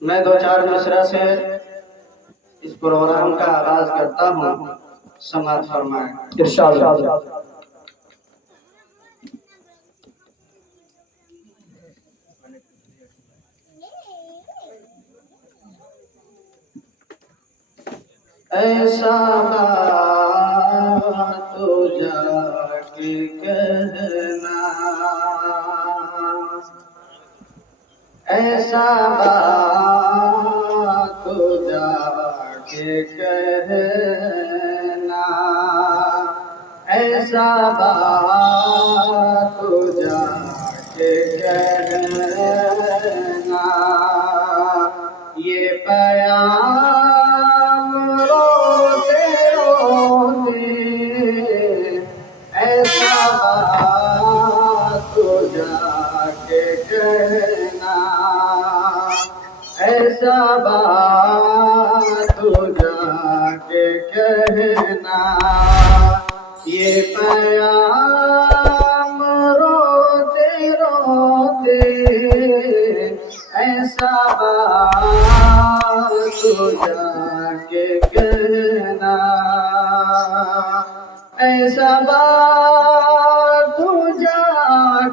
میں دو چار مصرع سے اس پروگرام کا آغاز کرتا ہوں، سماعت فرمائیں۔ ارشاد ایسا بات تو جا کے کہنا، ایسا بات تو جا کے کہنا، ایسا بات تو جا کے کہنا، یہ پیام روتے روتے، ایسا بات تو جا کے کہنا، ایسا بات تو جا کے کہنا، یہ پیام روتے روتے، ایسا بات تو جا کے کہنا، ایسا بات تو جا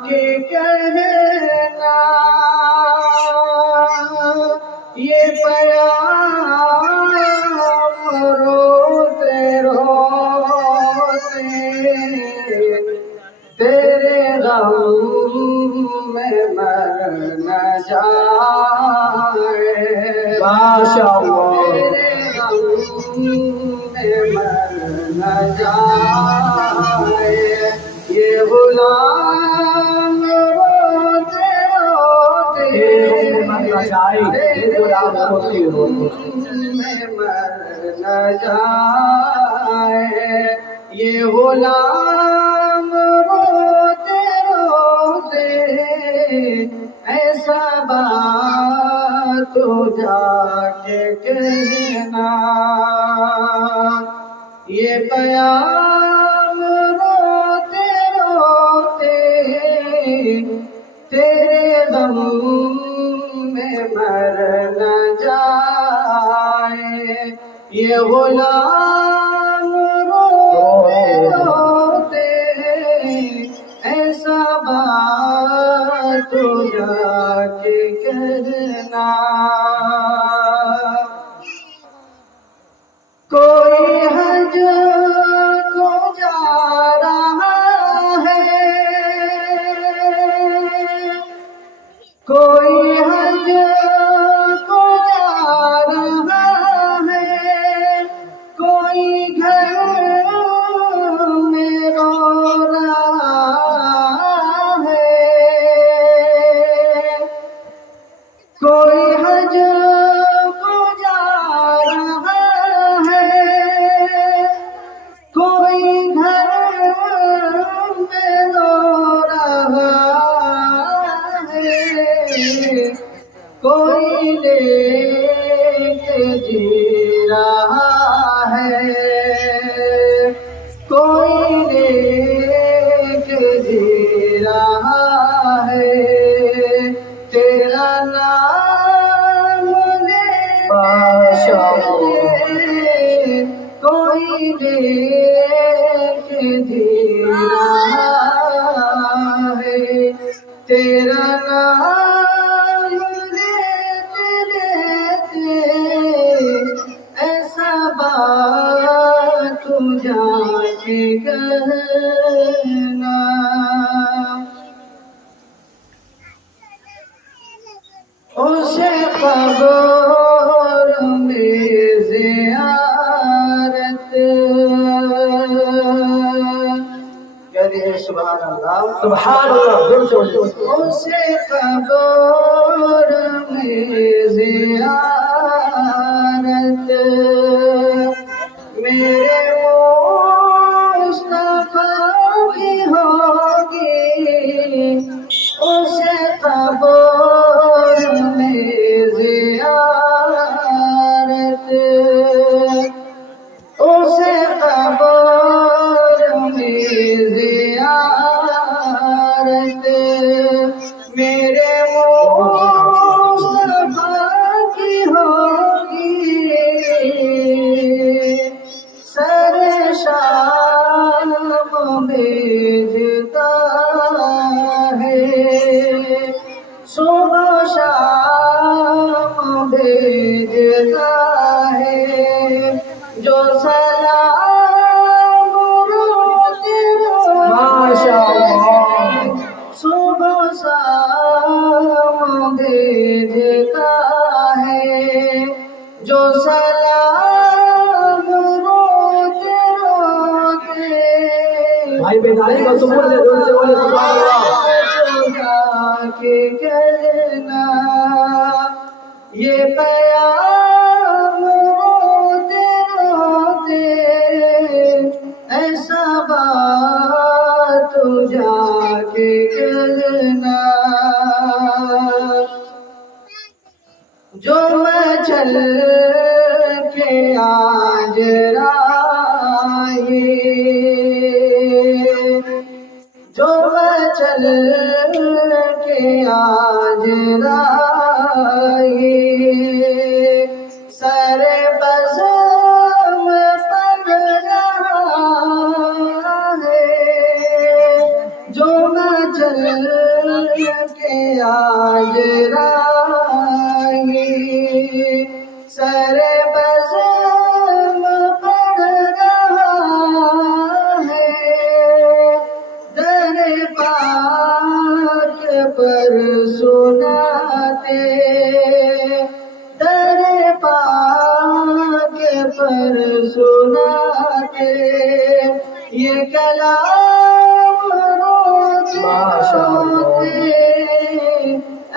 کے کہنا، یہ پیام روتے روتے، تیرے غم میں مر نہ جائے، ماشاءاللہ، تیرے غم میں مر نہ جائے، یہ غلام روتے روتے، تیرے غم میں مر نہ جائے، یہ غلام روتے روتے، ایسا بات تو جا کے کہنا، یہ پیام روتے روتے، تیرے غم میں مر نہ جائے، یہ غلام روتے روتے، ایسا بات تو جا کے کہنا، کوئی حج کو جا رہا ہے، کوئی حج کو جا رہا ہے، کوئی گھر میں رو رہا ہے، کوئی حج کو جا رہا ہے، کوئی گھر میں رو رہا ہے، کوئی لے کے جی رہا ہے، کوئی لے کے جی رہا ہے، تیرا نام لے کوئی لے کے جی رہا ہے، تیرا نام لیتے لیتے، ایسا بات تو جا کے کہنا، اسے قبر میں زیارت، کہہ سبحان اللہ، سبحان اللہ، اسے قبر میں زیارت، میرے مصطفیٰ کی ہوگی، اسے قبر میں زیارت، اسے قبر میں زیارت، میرے مصطفیٰ سلام روتے روتے بھائی بیداری کا سکون دے دل سے بولے سبحان اللہ جا کے کہنا یہ پیام روتے روتے ایسا بات جا کے کہنا جو میں چل کے آج راہی جو میں چل کے آج راہی سر بزم پڑ رہا ہے جو میں چل کے آج راہی سر بزم پڑ رہا ہے در پاک پر سناتے در پاک پر سناتے یہ کلام روتے روتے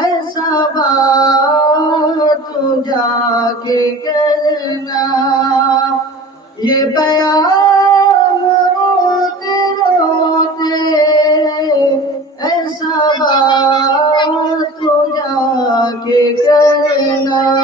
ایسا بات جا کے کہنا یہ پیام روتے روتے ایسا بات جا کے کہنا